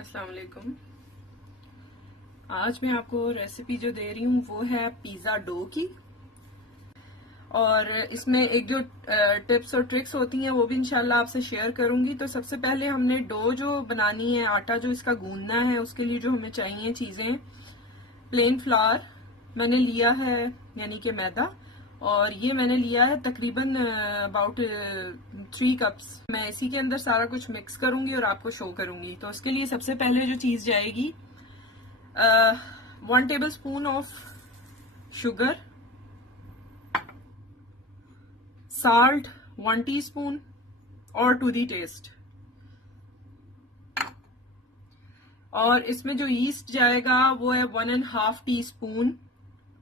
अस्सलाम वालेकुम। आज मैं आपको रेसिपी जो दे रही हूँ वो है पिज़्ज़ा डो की। और इसमें एक जो टिप्स और ट्रिक्स होती हैं वो भी इंशाल्लाह आपसे शेयर करूंगी। तो सबसे पहले हमने डो जो बनानी है, आटा जो इसका गूंदना है, उसके लिए जो हमें चाहिए चीज़ें, प्लेन फ्लावर मैंने लिया है यानी कि मैदा, और ये मैंने लिया है तकरीबन अबाउट 3 कप्स। मैं इसी के अंदर सारा कुछ मिक्स करूंगी और आपको शो करूंगी। तो उसके लिए सबसे पहले जो चीज़ जाएगी 1 tablespoon of sugar, salt 1 teaspoon और टू दी टेस्ट, और इसमें जो ईस्ट जाएगा वो है 1.5 टीस्पून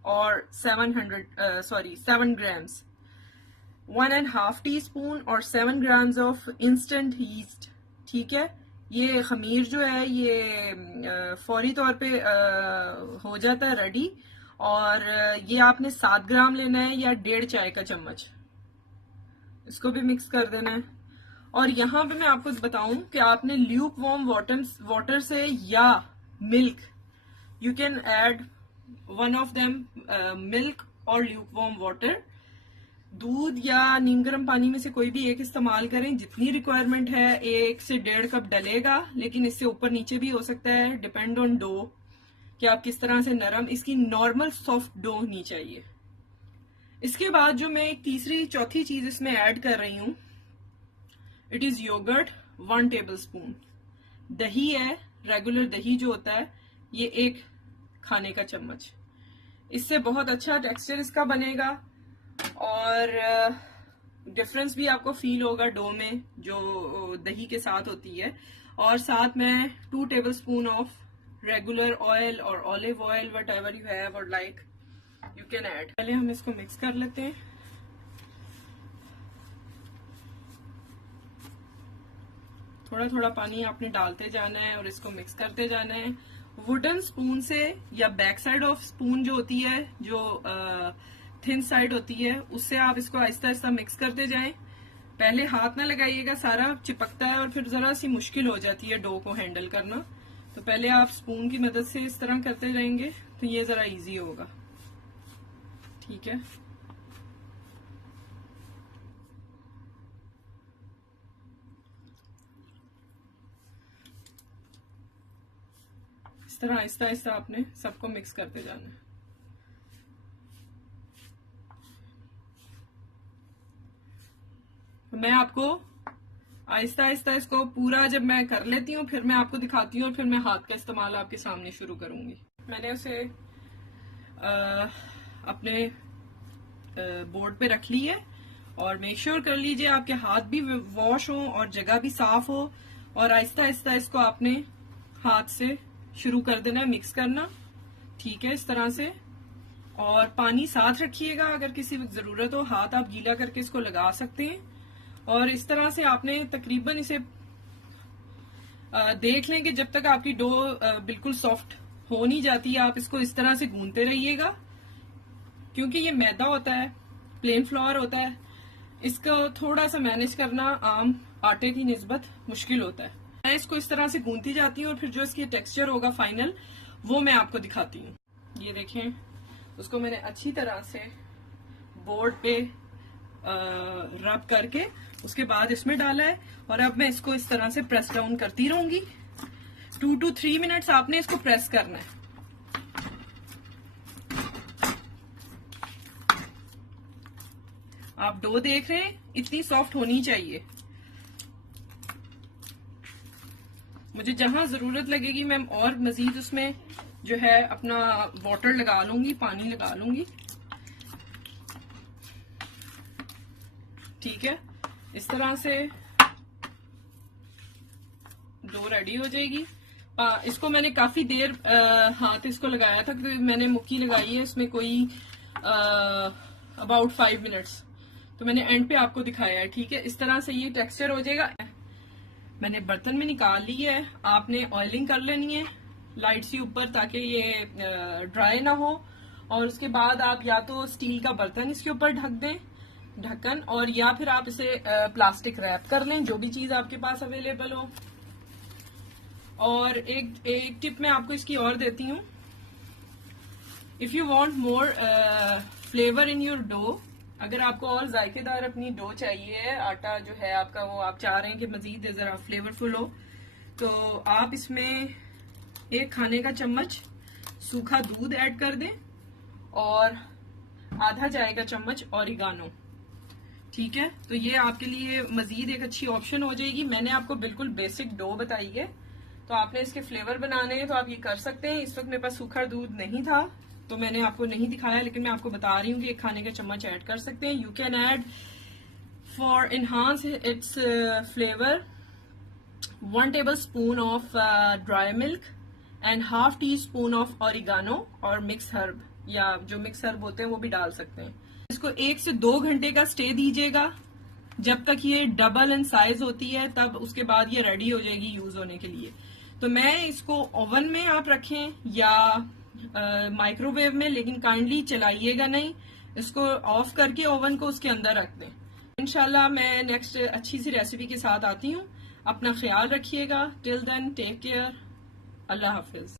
और 7 ग्राम्स, 1.5 टीस्पून और 7 ग्राम्स ऑफ इंस्टेंट ईस्ट। ठीक है, ये खमीर जो है ये फौरी तौर पे हो जाता है रेडी। और ये आपने 7 ग्राम लेना है या 1.5 चाय का चम्मच, इसको भी मिक्स कर देना है। और यहाँ पे मैं आपको बताऊं कि आपने ल्यूक वार्म वाटर से या milk, you can add one of them, milk और ल्यूक वार्म वाटर, दूध या नीम गर्म पानी में से कोई भी एक इस्तेमाल करें। जितनी रिक्वायरमेंट है 1 से 1.5 कप डलेगा, लेकिन इससे ऊपर नीचे भी हो सकता है, डिपेंड ऑन डो कि आप किस तरह से नरम, इसकी नॉर्मल सॉफ्ट डो होनी चाहिए। इसके बाद जो मैं एक तीसरी चौथी चीज इसमें ऐड कर रही हूं, it is yogurt 1 tablespoon. दही है, रेगुलर दही जो होता है, ये 1 खाने का चम्मच। इससे बहुत अच्छा टेक्सचर इसका बनेगा और डिफरेंस भी आपको फील होगा डो में जो दही के साथ होती है। और साथ में 2 tablespoon of regular oil और olive oil, whatever you have और लाइक यू कैन ऐड। पहले हम इसको मिक्स कर लेते हैं। थोड़ा थोड़ा पानी आपने डालते जाना है और इसको मिक्स करते जाना है। वुडन स्पून से या बैक साइड ऑफ स्पून जो होती है, जो थिन साइड होती है, उससे आप इसको आहिस्ता आहिस्ता मिक्स करते जाएं। पहले हाथ ना लगाइएगा, सारा चिपकता है और फिर जरा सी मुश्किल हो जाती है डो को हैंडल करना। तो पहले आप स्पून की मदद से इस तरह करते जाएंगे तो ये जरा इजी होगा। ठीक है, इस तरह आहिस्ता आहिस्ता आपने सबको मिक्स करते जाना है। मैं आपको आहिस्ता आहिस्ता इसको पूरा जब मैं कर लेती हूँ फिर मैं आपको दिखाती हूँ और फिर मैं हाथ का इस्तेमाल आपके सामने शुरू करूंगी। मैंने उसे अपने बोर्ड पे रख ली है और मेक श्योर कर लीजिए आपके हाथ भी वॉश हो और जगह भी साफ हो। और आहिस्ता आहिस्ता इसको आपने हाथ से शुरू कर देना है मिक्स करना। ठीक है, इस तरह से। और पानी साथ रखिएगा, अगर किसी वक्त जरूरत हो हाथ आप गीला करके इसको लगा सकते हैं। और इस तरह से आपने तकरीबन इसे देख लें कि जब तक आपकी डो बिल्कुल सॉफ्ट हो नहीं जाती, आप इसको इस तरह से गूंदते रहिएगा। क्योंकि ये मैदा होता है, प्लेन फ्लावर होता है, इसको थोड़ा सा मैनेज करना आम आटे की निस्बत मुश्किल होता है। मैं इसको इस तरह से गूंदती जाती हूँ और फिर जो इसकी टेक्सचर होगा फाइनल वो मैं आपको दिखाती हूँ। ये देखें, उसको मैंने अच्छी तरह से बोर्ड पे रब करके उसके बाद इसमें डाला है। और अब मैं इसको इस तरह से प्रेस डाउन करती रहूंगी। 2 to 3 मिनट्स आपने इसको प्रेस करना है। आप डो देख रहे हैं, इतनी सॉफ्ट होनी चाहिए। मुझे जहां जरूरत लगेगी मैं और मजीद उसमें जो है अपना वाटर लगा लूंगी, पानी लगा लूंगी। ठीक है, इस तरह से डो रेडी हो जाएगी। इसको मैंने काफी देर हाथ इसको लगाया था, क्योंकि मैंने मुक्की लगाई है इसमें कोई अबाउट 5 मिनट्स, तो मैंने एंड पे आपको दिखाया है। ठीक है, इस तरह से ये टेक्सचर हो जाएगा। मैंने बर्तन में निकाल ली है। आपने ऑयलिंग कर लेनी है लाइट सी ऊपर, ताकि ये ड्राई ना हो। और उसके बाद आप या तो स्टील का बर्तन इसके ऊपर ढक दें, ढक्कन, और या फिर आप इसे प्लास्टिक रैप कर लें, जो भी चीज आपके पास अवेलेबल हो। और एक टिप मैं आपको इसकी और देती हूँ, if you want more flavour in your dough, अगर आपको और जायकेदार अपनी डो चाहिए, आटा जो है आपका वो आप चाह रहे हैं कि मजीद जरा फ्लेवरफुल हो, तो आप इसमें 1 खाने का चम्मच सूखा दूध ऐड कर दें और आधा चाय का चम्मच ऑरिगानो। ठीक है, तो ये आपके लिए मजीद एक अच्छी ऑप्शन हो जाएगी। मैंने आपको बिल्कुल बेसिक डो बताई है, तो आपने इसके फ्लेवर बनाने हैं तो आप ये कर सकते हैं। इस वक्त मेरे पास सूखा दूध नहीं था तो मैंने आपको नहीं दिखाया, लेकिन मैं आपको बता रही हूँ कि 1 खाने का चम्मच ऐड कर सकते हैं। You can add for enhance it's flavour 1 tablespoon of dry milk and half tea spoon of oregano और मिक्स हर्ब, या जो मिक्स हर्ब होते हैं वो भी डाल सकते हैं। इसको 1 से 2 घंटे का स्टे दीजिएगा, जब तक ये डबल इन साइज होती है, तब उसके बाद ये रेडी हो जाएगी यूज होने के लिए। तो मैं इसको ओवन में आप रखें या माइक्रोवेव में, लेकिन काइंडली चलाइएगा नहीं, इसको ऑफ करके ओवन को उसके अंदर रख दें। इंशाल्लाह मैं नेक्स्ट अच्छी सी रेसिपी के साथ आती हूँ। अपना ख्याल रखिएगा। Till then take care. अल्लाह हाफिज।